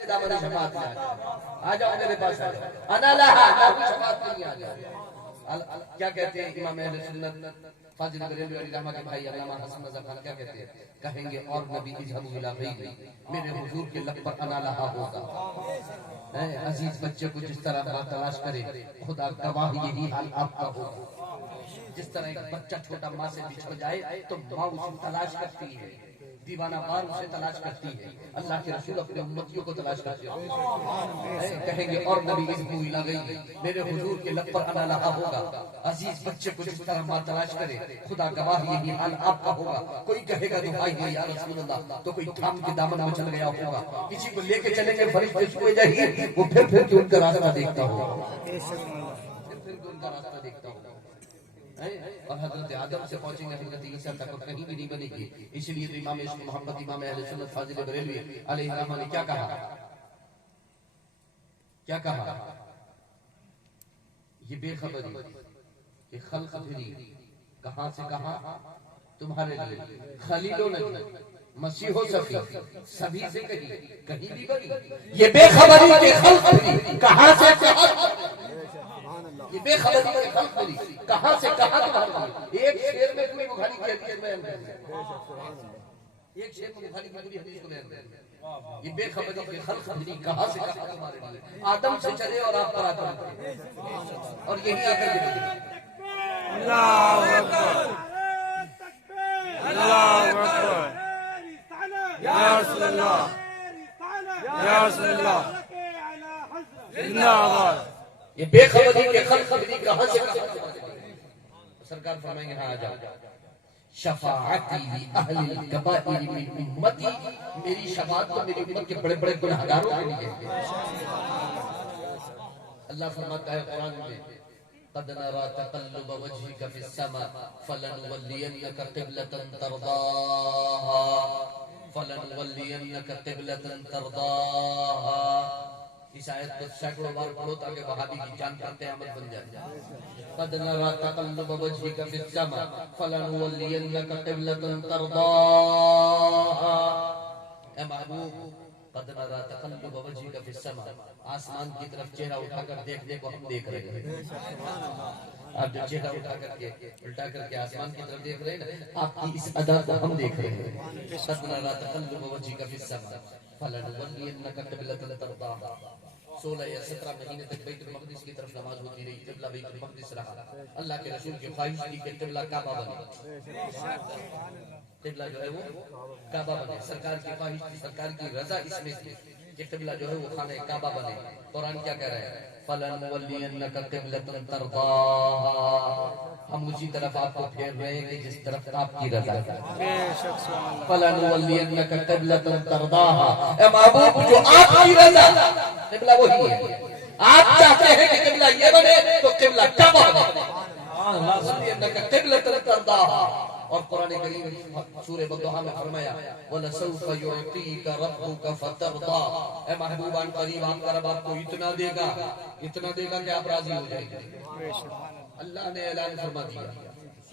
دامن شفاعت میں آ جاؤ میرے پاس آ جاؤ انا لہا نبی شفاعت میں آ جاؤ. کیا کہتے ہیں امام اہل سنت فاضل بریلوی علی رحمہ کے بھائی علامہ حسن رضا خان کیا کہتے ہیں؟ کہیں گے اور نبی اذهبوا الی غیری، میرے حضور کے لب پر انا لہا ہوگا. عزیز بچے کو جس طرح ماں تلاش کرے خدا گواہ یہی حال آپ کا ہوگا. جس طرح ایک بچہ چھوٹا ماں سے بچھڑ جائے تو ماں اسے تلاش کرتی ہے، دیوانہ وار اسے تلاش کرتی ہے. اللہ کے رسول اپنے امتیوں کو تلاش کرتے ہیں. کہیں گے اور نبی اذهبوا الی غیری، میرے حضور کے لب پر انا لہا ہوگا. عزیز بچے کو جس طرح ماں تلاش کرے خدا گواہ یہی حال آپ کا ہوگا. کوئی کہے گا دعائی ہے یا رسول اللہ تو کوئی تھام کے دامن میں چل گیا ہوگا. کسی کو لے کے چلیں گے فرشتے سوئے جائیں وہ پھر کے ان کا راستہ دیکھتا ہوگا، پھر ان کا راستہ دیکھتا ہوگا. اور حضرت آدم سے پہنچیں گے حضرت عیسیٰ تک اور کہیں بھی نہیں بنے گی. اس لیے تو امام عشق محمد امام اہل سنت فاضل بریلوی علیہ الرحمہ نے کیا کہا؟ کیا کہا؟ یہ بے خبری کہ خلق پھری کہاں سے کہاں تمہارے لیے خلیل و نبی مسیح و صفی سبھی سے کہیں بھی بنی. یہ بے خبری کہ خلق پھری کہاں سے کہاں، یہ بے خبری کے خلق پھری کہاں سے کہاں تمہارے لیے. ایک شعر میں پوری بخاری کی حدیث بیان کر دیں، ایک شعر میں بخاری کی پوری حدیث کو بیان کر دیں. یہ بے خبری کے خلق پھری کہاں سے کہاں تمہارے لیے. آدم سے چلے اور آپ پر آدم اور یہی آ کر کے اللہ اکبر اللہ اکبر یا رسول اللہ یا رسول اللہ زندہ آباد. یہ بے خبری کے خلق پھری کہاں سے کہاں تمہارے لیے. سرکار فرمائیں گے ہاں آ جاؤ. شفاعتی اہل الکبائر من امتی، میری شفاعت تو میری امت کے بڑے بڑے گناہگاروں کے لیے. اللہ فرماتا ہے قرآن میں قد نرى تقلب وجهك في السماء فلنولينك قبلة ترضاها. اس آیت کو سینکڑوں بار پڑھو تاکہ وہابی کی جان پر قیامت بن جائے. قد نرى تقلب وجهك في السماء فلنولينك قبلة ترضاها. اے محبوب قد نرى تقلب وجهك في السماء، آسمان کی طرف چہرہ اٹھا کر دیکھنے کو ہم دیکھ رہے ہیں. آپ جو چہرہ اٹھا کر کے الٹا کر کے آسمان کی طرف دیکھ رہے ہیں نا، آپ کی اس ادا کو ہم دیکھ رہے ہیں. قد نرى تقلب وجهك في السماء فلنولينك قبلة ترضاها. 16 یا 17 مہینے تک بیت المقدس کی طرف نماز ہوتی رہی، قبلہ بیت المقدس رہا. اللہ کے رسول کی خواہش تھی کہ قبلہ کعبہ بنے، قبلہ جو ہے وہ کعبہ بنے. سرکار کی خواہش تھی، سرکار کی رضا اس میں تھی کہ قبلہ جو ہے وہ خانہ کعبہ بنے. قرآن کیا کہہ رہا ہے؟ فَلَنُوَلِّيَنَّكَ قِبْلَةً تَرْضَاهَا. ہم اسی طرف آپ کو پھیر رہے ہیں کہ جس طرف آپ کی رضا ہے. فَلَنُوَلِّيَنَّكَ قِبْلَةً تَرْضَاهَا. اے محبوب جو آپ کی رضا، قبلہ وہی ہے. آپ چاہتے ہیں کہ قبلہ یہ بنے تو قبلہ کعبہ بنے. فَلَنُوَلِّيَنَّكَ قِبْلَةً تَرْضَاهَا. اور قرآن کریم سورہ بقرہ میں فرمایا وَلَسَوْفَ يُعْطِيكَ رَبُّكَ فَتَرْضَىٰ. اے محبوبان قریب آپ کا رب آپ کو اتنا دے گا کہ آپ راضی ہو جائیں گے. اللہ نے اعلان فرما دیا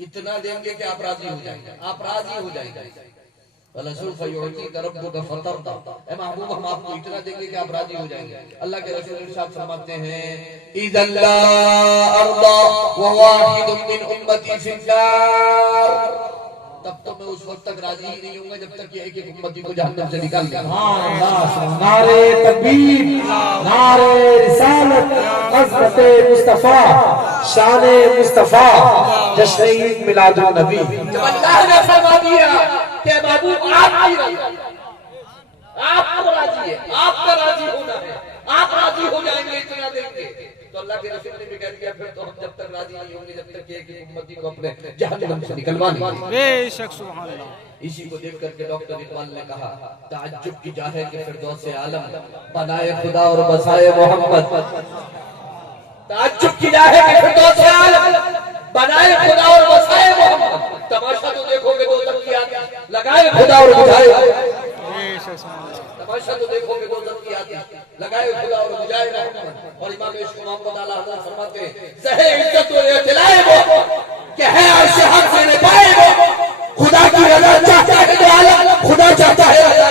اتنا دیں گے کہ آپ راضی ہو جائیں گے، آپ راضی ہو جائیں گے. وَلَسَوْفَ يُعْطِيكَ رَبُّكَ فَتَرْضَىٰ. اے محبوب ہم آپ کو اتنا دیں گے کہ آپ راضی ہو جائیں گے. اللہ کے رسول ارشاد فرماتے ہیں اِذًا لَا أَرْضَىٰ وَوَاحِدٌ مِّنْ أُمَّتِي فِي النَّارِ. تب تو میں اس وقت تک راضی ہی نہیں ہوں گا جب تک یہ ایک ایک امتی کو جہنم سے نکال دیں. نعرے تکبیر، نعرے رسالت، عظمت مصطفیٰ، شان مصطفیٰ، جشن عید میلاد النبی. جب اللہ نے فرما دیا کہ محبوب آپ کی رضا، آپ کو راضی ہے، آپ کا راضی ہونا ہے، آپ راضی ہو جائیں گے اتنا دیں گے، تو اللہ کے رسول نے بھی کہہ دیا پھر تو ہم جب تک راضی نہیں ہوں گے جب تک کہ ایک امتی کو اپنے جہنم سے نکلوانے. بے شک سبحان اللہ. اسی کو دیکھ کر کے ڈاکٹر اقبال نے کہا تعجب کی جا ہے کہ فردوس عالم بنائے خدا اور بسائے محمد. تعجب کی جا ہے کہ فردوس عالم بنائے خدا اور بسائے محمد. تماشا تو دیکھو گے دو تکیات لگائے خدا اور بجائے. تماشا تو دیکھو گے دو تکیات لگائے خدا اور بجائے محمد. اور امام عشق محمد اعلیٰ حضرت فرماتے ہیں زہر عزت و اعتلاء وہ کہ ہے عرش حق سے پائے وہ خدا کی رضا چاہتا ہے تو عالم، خدا چاہتا ہے رضا،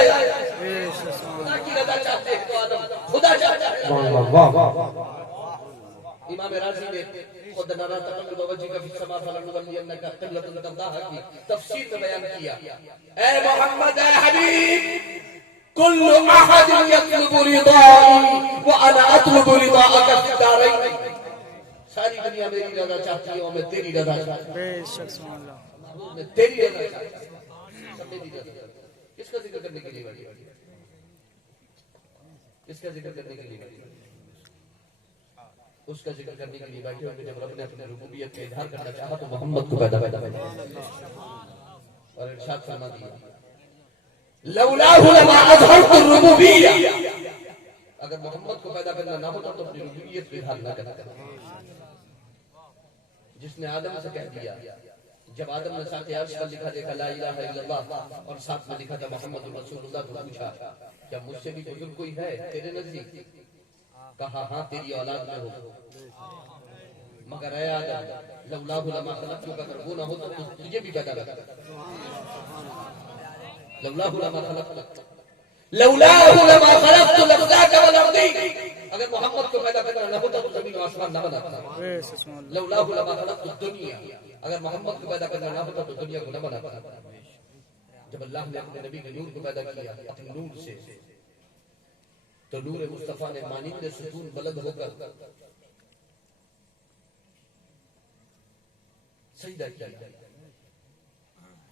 خدا کی رضا چاہتے ہیں تو عالم. سبحان اللہ. امام راضی نے خود نرا تقلب وجهك في السماء فلنولينك قبلة ترضاها کی تفسیر میں بیان کیا. اے محمد اے حبیب كل احد يطلب رضاي وانا اطلب رضاك في الدارين. ساری دنیا میری رضا چاہتی ہے اور میں تیری رضا چاہتا ہوں. بے شک سبحان اللہ. میں تیری رضا چاہتا ہوں. سب میری رضا. کس کا ذکر کرنے کے لیے بیٹھی؟ کس کا ذکر کرنے کے لیے بیٹھی؟ اس کا ذکر کرنے کے لیے بیٹھے ہوئے جب رب نے اپنے ربوبیت کا اظہار کرنا چاہا تو محمد کو پیدا اور ارشاد فرما دیا لولاہ لما اظہرت الربوبیہ. اگر محمد کو پیدا کرنا نہ ہوتا تو اپنی ربوبیت کا اظہار نہ کرتا. جس نے آدم سے کہہ دیا جب آدم نے ساتھ عرش پر لکھا دیکھا لا الہ الا اللہ اور ساتھ میں لکھا تھا محمد رسول اللہ تو پوچھا کیا مجھ سے بھی بزرگ کوئی ہے تیرے نزدیک؟ کہا ہاں تیری اولاد میں ہو. مگر اے آدم لولاہ لما خلقتک اگر وہ نہ ہوتا تو تجھے بھی پیدا کرتا. لولاہ لما خلقتک لولاہ لما خلقت الافلاک والارضین. اگر محمد کو پیدا کرنا نہ ہوتا تو زمین و آسمان نہ بناتا. لولاہ لما خلقت الدنیا. اگر محمد کو پیدا کرنا نہ ہوتا تو دنیا کو نہ بناتا. جب اللہ نے اپنے نبی کے نور کو پیدا کیا اپنے نور سے تو نور مصطفیٰ نے مانند ستون بلند ہو کر سجدہ کیا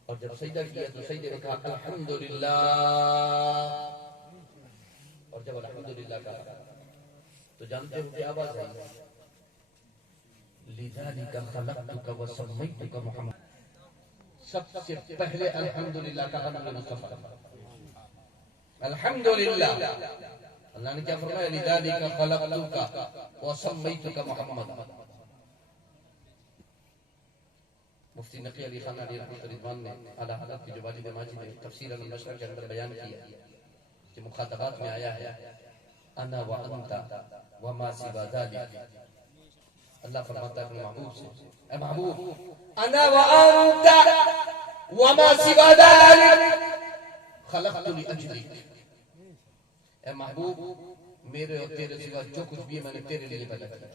اور جب سجدہ کیا تو سجدے میں کہا الحمدللہ. اور جب الحمدللہ کہا تو جانتے ہو کیا آواز ہے لذالک خلقتک وسمیتک محمد. سب سے پہلے الحمدللہ کہا نور مصطفیٰ. الحمدللہ اللہ نے کیا فرمایا لذالک خلقتک وسمیتک محمد. مفتی نقی علی خان علی رضوان نے اعلیٰ حضرت کی جو والد ماجد نے تفسیر المشرق کے اندر بیان کیا کہ مخاطبات میں آیا ہے انا وانت وما سوا ذلک. اللہ فرماتا ہے اپنے محبوب سے اے محبوب انا وانت وما سوا ذلک خلقت لاجلک. اے محبوب میرے اور تیرے سوا جو کچھ بھی ہے میں نے تیرے لیے پیدا کیا.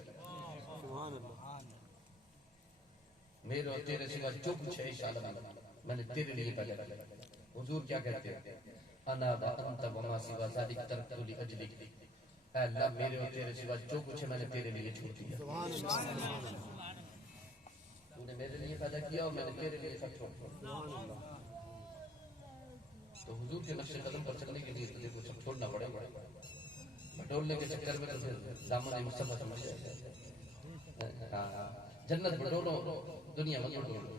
میرے اور تیرے سوا جو کچھ ہے اس عالم میں نے تیرے لیے پیدا کیا. حضور کیا کہتے ہیں انا وانت وما سوا ذلک ترکت لاجلک. اے اللہ میرے اور تیرے سوا جو کچھ ہے میں نے تیرے لیے چھوڑ دیا. تو نے میرے لیے پیدا کیا اور میں نے تیرے لیے سب چھوڑ دیا. تو حضور کے نقش قدم پر چلنے کے لیے تجھے کو سب چھوڑنا پڑے گا. بٹولنے کے چکر میں تو پھر دامن مصطفیٰ سمجھ جائے. جنت بٹولو دنیا مت بٹولو.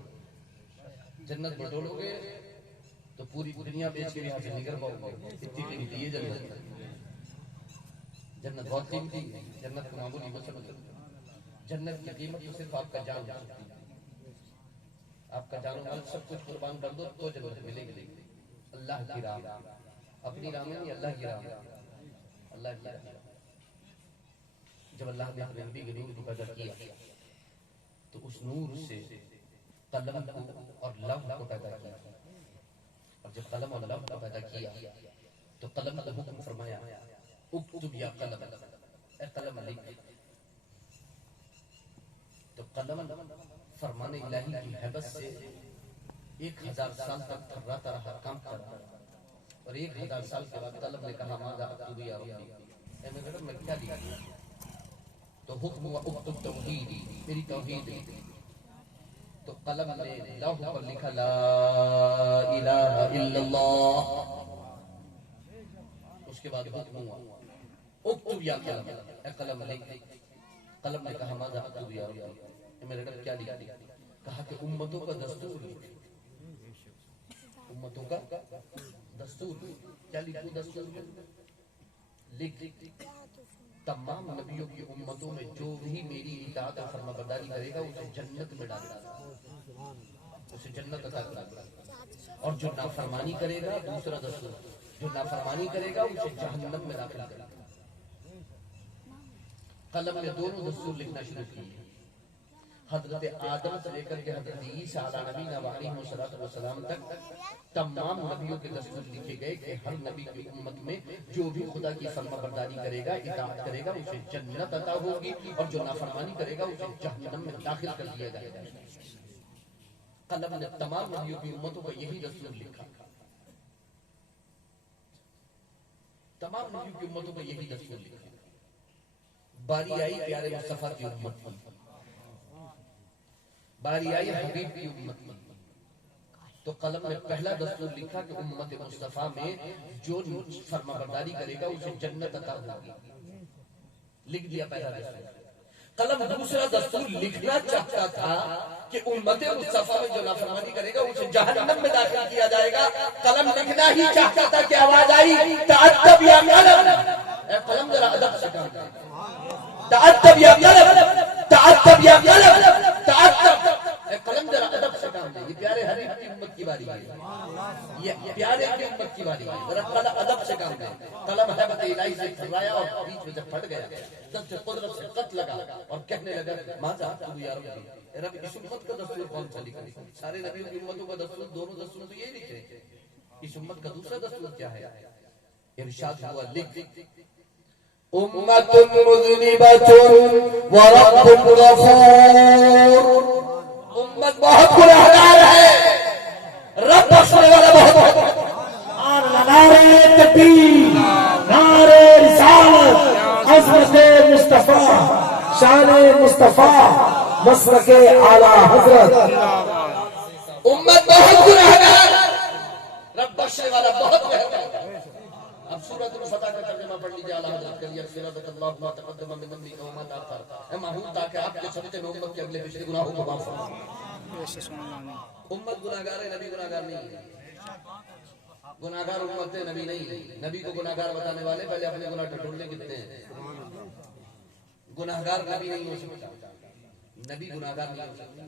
جنت بٹولو گے تو پوری دنیا بیچ کے بھی حاصل نہیں کر پاؤ گے. اتنی قیمتی ہے جنت. جنت بہت قیمتی ہے. جنت کو معمولی مت سمجھو. جنت کی قیمت تو صرف آپ کا جان ہو سکتی ہے. آپ کا جان و مال سب کچھ قربان کر دو تو جنت ملے گی. اللہ کی راہ اپنی راہ میں نہیں اللہ کی راہ. اللہ کی راہ. جب اللہ نے اپنے نبی کے نور کو پیدا کیا تو اس نور سے قلم کو اور لوح کو پیدا کیا. اور جب قلم اور لوح کو پیدا کیا تو قلم کو حکم فرمایا اکتب یا قلم اے قلم لکھ. تو قلم فرمان الہی کی حیبت سے 1000 سال تک تھراتا رہا کامتا رہا. اور 1000 سال کے بعد قلم نے کہا ماذا اکتب یا ربی اے میرے رب میں کیا لکھوں. تو حکم ہوا اکتب توحید میری توحید. تو قلم نے لوح پر لکھا لا الہ الا اللہ. اس کے بعد حکم ہوا اکتب یا قلم اے قلم لکھ. قلم نے کہا ماذا اکتب یا ربی اے میرے رب کیا لکھوں. کہا کہ امتوں کا دستور لکھ. امتوں کا دستور کیا لکھوں. دستور لکھ تمام نبیوں کی امتوں میں جو بھی میری اطاعت اور فرما برداری کرے گا اسے جنت میں ڈالے گا. اسے جنت عطا کرے گا. اور جو نافرمانی کرے گا دوسرا دستور جو نافرمانی کرے گا اسے جہنم میں داخل کرے گا. قلم نے دونوں دستور لکھنا شروع کیے. حضرت آدم سے لے کر کے حضرت عیسیٰ علیہ نبینا علیہ السلام تک تمام نبیوں کے دستور لکھے گئے کہ ہر نبی کی امت میں جو بھی خدا کی فرما برداری کرے گا، اطاعت کرے گا، اسے جنت عطا ہوگی، اور جو نافرمانی کرے گا اسے جہنم میں داخل کر دیا جائے گا۔ قلم نے تمام نبیوں کی امتوں کو یہی دستور لکھا، تمام نبیوں کی امتوں کو یہی دستور لکھا۔ باری آئی پیارے مصطفیٰ کی امت کی، باری آئی حبیب کی امت کی، تو قلم نے پہلا دستور لکھا کہ امت مصطفیٰ میں جو فرما برداری کرے گا اسے جنت عطا ہوگی، لکھ دیا پہلا دستور۔ قلم دوسرا دستور لکھنا چاہتا تھا کہ امت مصطفیٰ میں جو نافرمانی کرے گا اسے جہنم میں داخل کیا جائے گا۔ قلم لکھنا ہی چاہتا تھا کہ آواز آئی تعدب یا قلم، اے قلم ذرا ادب سے کام کر، تعدب یا قلم، تعدب یا قلم، تعدب، اے قلم ذرا ادب سے کام دے۔ یہ پیارے حبیب کی امت کی باری ہے، یہ پیارے کی امت کی باری ہے، ذرا قلم ادب سے کام دے۔ قلم حیبت الہی سے تھرایا اور بیچ میں جب پھٹ گیا تب سے قدرت سے خط لگا اور کہنے لگا ماذا اکتب یا ربی، رب اس امت کا دستور کون سا لکھے؟ سارے نبیوں کی امتوں کا دستور، دونوں دستور تو یہی لکھے، اس امت کا دوسرا دستور کیا ہے؟ ارشاد ہوا لکھ امت مذنبۃ ورب غفور، امت بہت گنہگار ہے، رب بخشنے والا بہت ہے۔ نعرے تکبیر، نعرے رسالت، عظمت مصطفیٰ، شان مصطفیٰ، مسلک اعلیٰ حضرت۔ امت بہت گنہگار، رب بخشنے والا بہت بہتر۔ اب سورۃ الفتح کا ترجمہ پڑھ لیجیے، اعلیٰ حضرت کا یغفر اللہ ما تقدم من ذنبک وما تأخر، اے محبوب تاکہ آپ کے صدقے میں امت کے اگلے پچھلے گناہوں کو معاف فرمائے۔ امت گناہگار ہے، نبی گناہگار نہیں ہے۔ گناہگار امت ہے، نبی نہیں ہے۔ نبی کو گناہگار بتانے والے پہلے اپنے گناہ ٹٹولنے کتنے ہیں۔ گناہگار نبی نہیں ہو سکتا، نبی گناہگار نہیں ہو سکتا،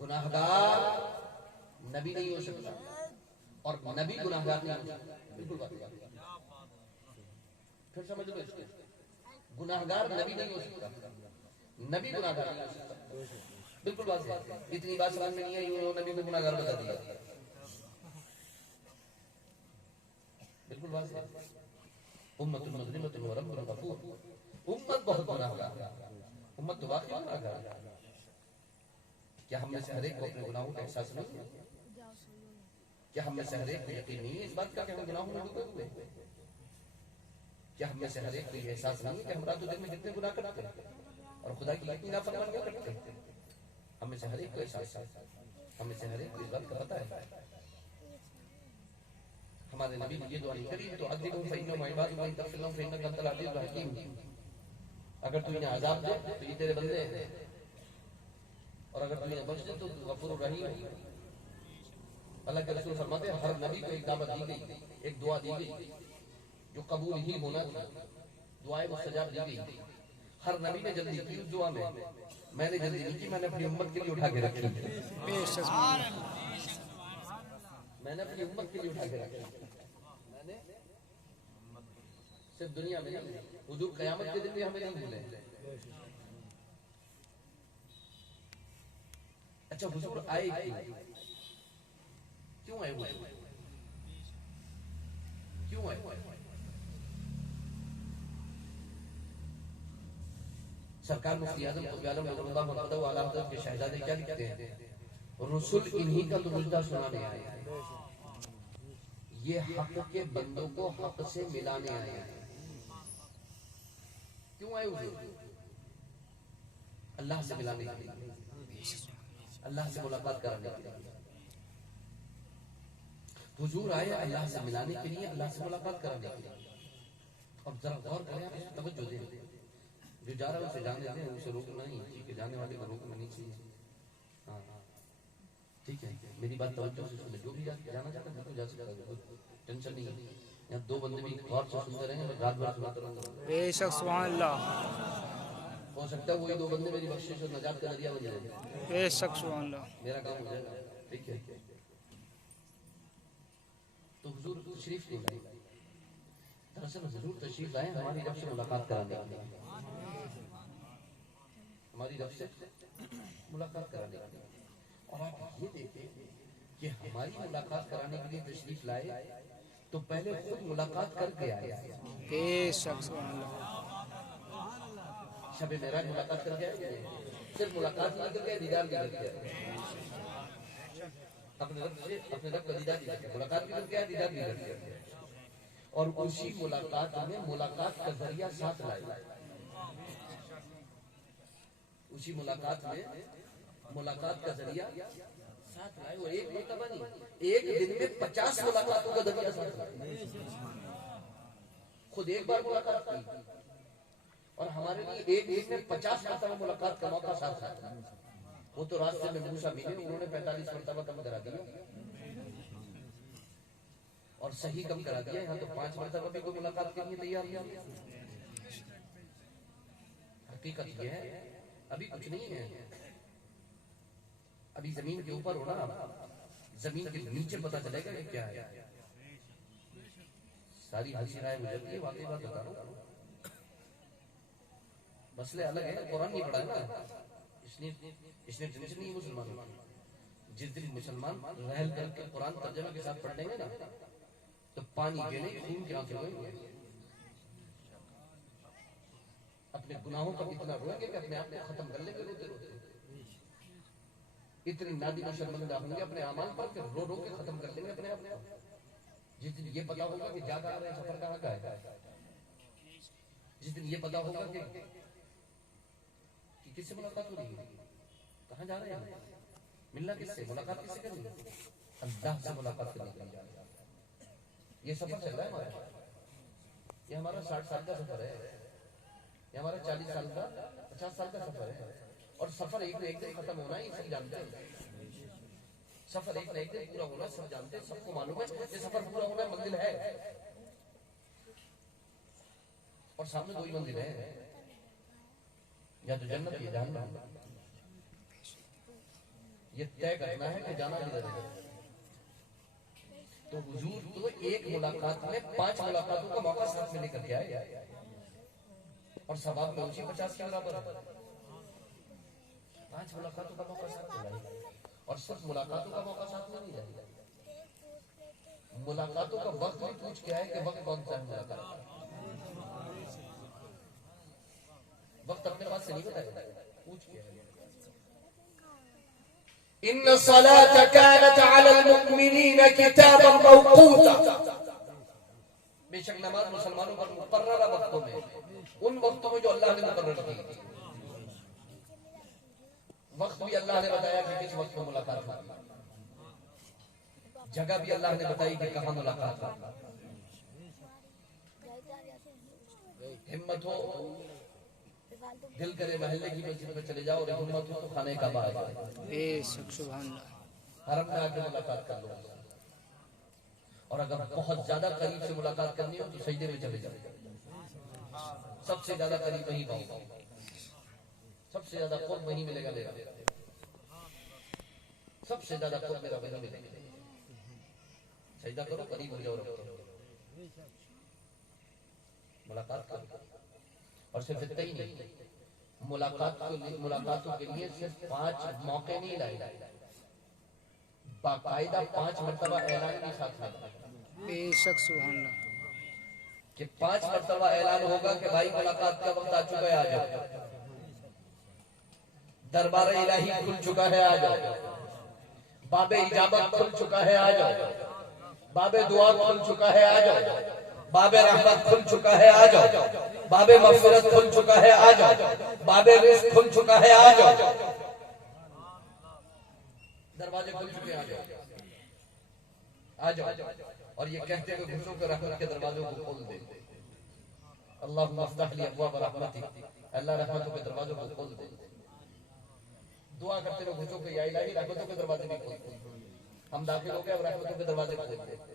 گناہگار نبی نہیں ہو سکتا، اور نبی گناہگار نہیں ہو سکتا۔ بالکل بات ہے، پھر سمجھ لو اس کو، گناہگار نبی نہیں ہو سکتا، نبی گناہگار نہیں ہو سکتا۔ بالکل بات ہے، اتنی بات سمجھ میں نہیں ہے، انہوں نے نبی کو گناہگار بتا دیا۔ بالکل بات ہے، امت مذنبۃ ورب غفور، امت بہت گناہگار، امت تو واقعی گناہگار ہے۔ کیا ہم میں سے ہر ایک کو اپنے گناہوں کا احساس نہیں ہے؟ کیا ہم میں سے ہر ایک کو یقین نہیں ہے اس بات کا کہ ہم گناہوں میں ڈوبے ہوئے ہیں؟ کیا ہم میں سے ہر ایک کو یہ احساس نہیں ہے کہ ہم رات و دن میں کتنے گناہ کرتے ہیں اور خدا کی کتنی نافرمانیاں کرتے ہیں؟ ہم میں سے ہر ایک کو احساس ہے، ہم میں سے ہر ایک کو اس بات کا پتہ ہے۔ ہمارے نبی نے یہ دعا نہیں کری تو عذبہم فإنہم عباد وإن تغفر لهم فإنک أنت العزیز الحکیم، اگر تو انہیں عذاب دے تو یہ تیرے بندے ہیں، اور اگر تو انہیں بخش دے تو غفور الرحیم ہے۔ اللہ کے رسول فرماتے ہیں ہر نبی کو ایک دعوت دی گئی، ایک دعا دی گئی جو قبول ہی ہونا تھی، دعائیں مستجاب دی گئی۔ ہر نبی نے جلدی کی اس دعا میں نے جلدی نہیں کی، میں نے اپنی امت کے لیے اٹھا کے رکھی، میں نے اپنی امت کے لیے اٹھا کے رکھی، میں نے صرف دنیا میں نہیں، حضور قیامت کے دن بھی ہمیں نہیں بھولے۔ اچھا حضور آئے کیوں آئے ہوئے؟ کیوں آئے؟ سرکار مفتی اعظم قطب عالم نور اللہ مرتضی اعلیٰ حضرت کے شہزادے کیا لکھتے ہیں؟ رسول انہی کا تو مجدہ سنانے آئے ہیں، یہ حق کے بندوں کو حق سے ملانے آئے ہیں۔ کیوں آئے حضور؟ اللہ سے ملانے کے لیے، اللہ سے ملاقات کرانے کے لیے۔ حضور آئے اللہ سے ملانے کے لیے، اللہ سے ملاقات کرانے کے لیے۔ اب ذرا غور کریں، آپ اس توجہ دیں، جو جا رہا ہے اسے جانے دیں، اسے روکنا نہیں، ٹھیک ہے، جانے والے کو روکنا نہیں چاہیے۔ ہاں ٹھیک ہے، میری بات توجہ سے سنیں، جو بھی جانا چاہتا ہے تو جا سکتا ہے، ٹینشن نہیں ہے۔ یہاں دو بندے بھی غور سے سنتے رہیں، میں رات بھر سناتا رہوں گا، بے شک سبحان اللہ، ہو سکتا ہے وہی دو بندے میری بخشش اور نجات کا ذریعہ بن جائیں، بے شک سبحان اللہ۔ میرا کام ہو جائے گا، ٹھیک ہے۔ تو حضور تشریف نہیں لائے، دراصل حضور تشریف لائے ہماری رب سے ملاقات کرانے کے لیے، ہماری رب سے ملاقات کرانے کے لیے. اور آپ یہ دیکھیں کہ ہماری ملاقات کرانے کے لیے تشریف لائے تو پہلے خود ملاقات کر کے آئے. بے شک سبحان اللہ. شب معراج ملاقات کر کے آئے, صرف ملاقات نہیں کر کے دیدار بھی کر کے آئے. اپنے رب کا دیدار بھی کر کے, ملاقات بھی کر کے آئے, دیدار بھی کر کے آئے. اور اسی ملاقات میں ملاقات کا ذریعہ ساتھ لائے. اسی ملاقات میں ملاقات کا ذریعہ ساتھ لائے. وہ ایک مرتبہ نہیں, ایک دن میں 50 ملاقاتوں کا ذریعہ ساتھ لائے. خود ایک بار ملاقات کی اور ہمارے لیے ایک دن میں 50 مرتبہ ملاقات کا موقع ساتھ لائے. وہ تو راستے میں موسیٰ ملے, انہوں نے 45 مرتبہ کم کرا دیا اور صحیح کم کرا دیا. یہاں تو 5 مرتبہ بھی کوئی ملاقات کے لیے تیار نہیں. حقیقت یہ ہے ابھی کچھ نہیں ہے. ابھی زمین کے اوپر ہونا, زمین کے نیچے پتہ چلے گا کہ کیا ہے. ساری ہنسی رائے گزرتی ہے, واقعی بات بتا رہا ہوں. مسئلے الگ ہے, قرآن نہیں پڑھا ہے نا, اس نے ٹینشن نہیں مسلمانوں. جس دن مسلمان رہل کر کے قرآن ترجمہ کے ساتھ پڑھ لیں گے نا تو پانی گرے, خون کی آنکھیں ہوئیں گے. اپنے گناہوں پر اتنا روئیں گے کہ اپنے آپ کو ختم کر لیں گے روتے روتے. اتنے نادم و شرمندہ ہوں گے اپنے اعمال پر کہ رو رو کے ختم کر لیں گے اپنے آپ کو. جس دن یہ پتا ہوگا کہ جا کہاں رہے, سفر کہاں کا ہے, جس دن یہ پتا ہوگا کہ کس سے ملاقات ہو رہی ہے, کہاں جا رہے ہیں, ملنا کس سے, ملاقات کس سے کرنی ہے, اللہ سے ملاقات کرنے کے لیے جا رہے ہیں. یہ سفر چل رہا ہے ہمارا, یہ ہمارا 60 سال کا سفر ہے, یہ ہمارا 40 سال کا 50 سال کا سفر ہے. اور سفر ایک نہ ایک دن ختم ہونا ہے, یہ سب جانتے ہیں. سفر ایک نہ ایک دن پورا ہونا سب جانتے ہیں, سب کو معلوم ہے یہ سفر پورا ہونا ہے, منزل ہے. اور سامنے 2 ہی منزل ہے, یا تو جنت یا جہنم. یہ طے کرنا ہے کہ جانا کدھر ہے. تو حضور تو ایک ملاقات میں 5 ملاقاتوں کا موقع ساتھ میں لے کر کے آئے اور ثواب میں اسی 50 کے برابر ہے. 5 ملاقاتوں کا موقع ساتھ میں لائے, اور صرف ملاقاتوں کا موقع ساتھ میں نہیں لائے, ملاقاتوں کا وقت بھی پوچھ کے آئے کہ وقت کون سا ہے ملاقات کا. وقت اپنے پاس سے نہیں بتایا, پوچھ کے آئے. ان الصلاة كانت على المؤمنين كتابا موقوتا. بے شک نماز مسلمانوں پر مقررہ وقتوں میں, ان وقتوں میں جو اللہ نے مقرر کی. وقت بھی اللہ نے بتایا کہ کس وقت میں ملاقات ہوگی, جگہ بھی اللہ نے بتائی کہ کہاں ملاقات ہوگی. ہمت ہو دل کرے محلے کی مسجد میں چلے جاؤ, اور ہمت ہو تو خانے کعبہ آ جاؤ, بے شک سبحان اللہ. حرم میں آ کے ملاقات کر لو. اور اگر بہت زیادہ قریب سے ملاقات کرنی ہو تو سجدے میں چلے جاؤ, سب سے زیادہ قریب وہی پاؤ, سب سے زیادہ قرب وہی ملے گا. سب سے زیادہ قرب میرا وہی ملے گا. سجدہ کرو, قریب ہو جاؤ رب کے, ملاقات کرو. اور صرف اتنا ہی نہیں, ملاقاتوں کے لیے صرف 5 موقع نہیں لائے, باقاعدہ 5 مرتبہ اعلان بھی ساتھ لائے. بے شک سبحان اللہ. کہ 5 مرتبہ اعلان ہوگا کہ بھائی ملاقات کا وقت آ چکا ہے, آ جاؤ. دربار الہی کھل چکا ہے, آ جاؤ. باب اجابت کھل چکا ہے, آ جاؤ. باب دعا کھل چکا ہے, آ جاؤ. باب رحمت کھل چکا ہے, آ جاؤ. باب مغفرت کھل چکا ہے, آ جاؤ. باب رزق کھل چکا ہے, آ جاؤ. دروازے کھل چکے, آ جاؤ, آ جاؤ. اور یہ کہتے ہوئے گھسوں کے رحمت کے دروازوں کو کھول دے. اللہم افتح لی ابواب رحمتک, اللہ رحمتوں کے دروازوں کو کھول دے. دعا کرتے ہوئے گھسوں کے, یا الہی رحمتوں کے دروازے بھی کھول دے. ہم داخل ہو گئے اور رحمتوں کے دروازے کھول دے.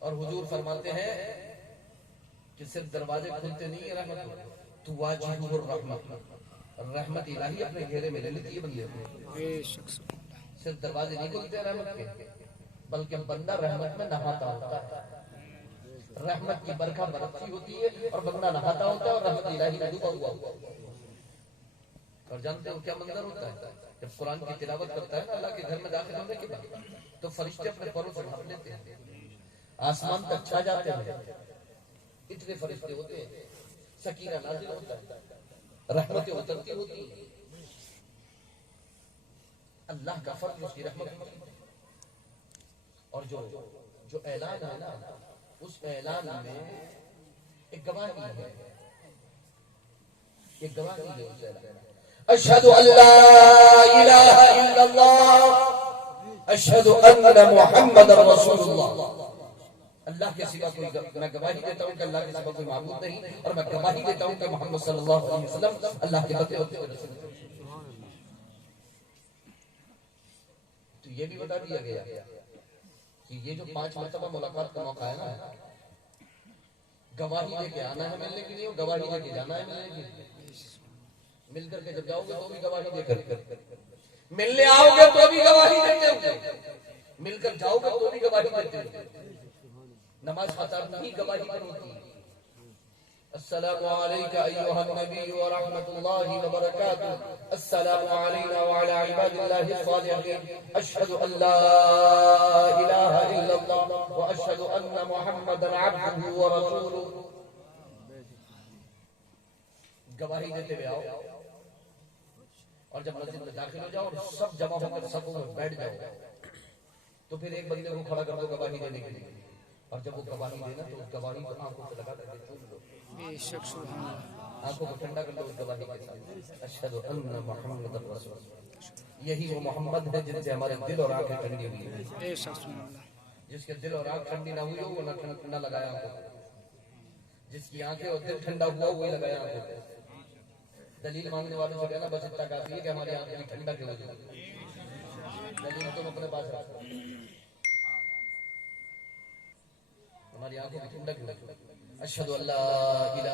اور حضور فرماتے ہیں کہ صرف دروازے کھلتے نہیں ہیں رحمت, تو واجب الرحمت, رحمت الہی اپنے گھیرے میں لے لیتی ہے بندے کو. صرف دروازے نہیں کھلتے رحمت کے, بلکہ بندہ رحمت میں نہاتا ہوتا ہے. رحمت کی برکھا برسی ہوتی ہے اور بندہ نہاتا ہوتا ہے, اور رحمت الہی میں ڈوبا ہوا ہوتا ہے. اور جانتے ہو کیا منظر ہوتا ہے جب قرآن کی تلاوت کرتا ہے نا اللہ کے گھر میں داخل ہونے کے بعد تو فرشتے اپنے پروں سے ڈھانپ لیتے ہیں، آسمان تک چھا جاتے ہیں، اتنے فرشتے ہوتے ہیں، سکینہ نازل ہوتا ہے، رحمتیں اترتی ہوتی ہیں، اللہ کا فضل اس کی رحمت ہوتی ہے۔ اور جو اعلان ہے نا اس اعلان میں ایک گواہی ہے، ایک گواہی ہے اس اعلان۔ اشہد ان لا الہ الا اللہ اشہد ان محمد رسول اللہ۔ اللہ کے سوا کوئی میں گواہی دیتا ہوں کہ اللہ کے سوا کوئی معبود نہیں، اور میں گواہی دیتا ہوں کہ محمد صلی اللہ علیہ وسلم اللہ کے بدلے ہوتے ہوئے رسول ہیں۔ تو یہ بھی بتا دیا گیا کہ یہ جو 5 مرتبہ ملاقات کا موقع ہے نا، گواہی دے کے آنا ہے ملنے کے لیے، اور گواہی دے کے جانا ہے ملنے کے لیے۔ مل کر کے جب جاؤ گے تو بھی گواہی دے کر، ملنے آؤ گے تو بھی گواہی دیتے ہو، مل کر جاؤ گے تو بھی گواہی دیتے ہو۔ نماز خطاب نہیں گواہی پر ہوتی ہے۔ السلام علیکم ایھا النبی ورحمۃ اللہ وبرکاتہ، السلام علینا وعلی عباد اللہ الصالحین، اشہد ان لا الہ الا اللہ واشہد ان محمدا عبدہ ورسولہ۔ گواہی دیتے ہوئے آؤ، اور جب مسجد میں داخل ہو جاؤ اور سب جمع ہو کر صفوں میں بیٹھ جاؤ تو پھر ایک بندے کو کھڑا کر دو گواہی دینے کے لیے، اور جب وہ گواہی دینا تو اس گواہی کو آنکھوں سے لگا کر کے چھوڑ دو، بے شک سبحان اللہ، آنکھوں کو ٹھنڈا کر دو اس گواہی کے ساتھ، اشہد ان محمد رسول اللہ۔ یہی وہ محمد ہے جن سے ہمارے دل اور آنکھیں ٹھنڈی ہوئی ہیں، بے شک سبحان اللہ، جس کے دل اور آنکھ ٹھنڈی نہ ہوئی ہو وہ نہ لگایا آنکھوں کو، جس کی آنکھیں اور دل ٹھنڈا ہوا وہی لگایا آنکھوں کو۔ دلیل مانگنے والوں سے کہنا بس اتنا کافی ہے کہ ہماری آنکھیں بھی ٹھنڈا کیوں ہو جائے، دلیل تم اپنے پاس رکھو، ہماری آنکھوں بھی ٹھنڈا کیوں ہو جائے۔ اشہد ان لا الہ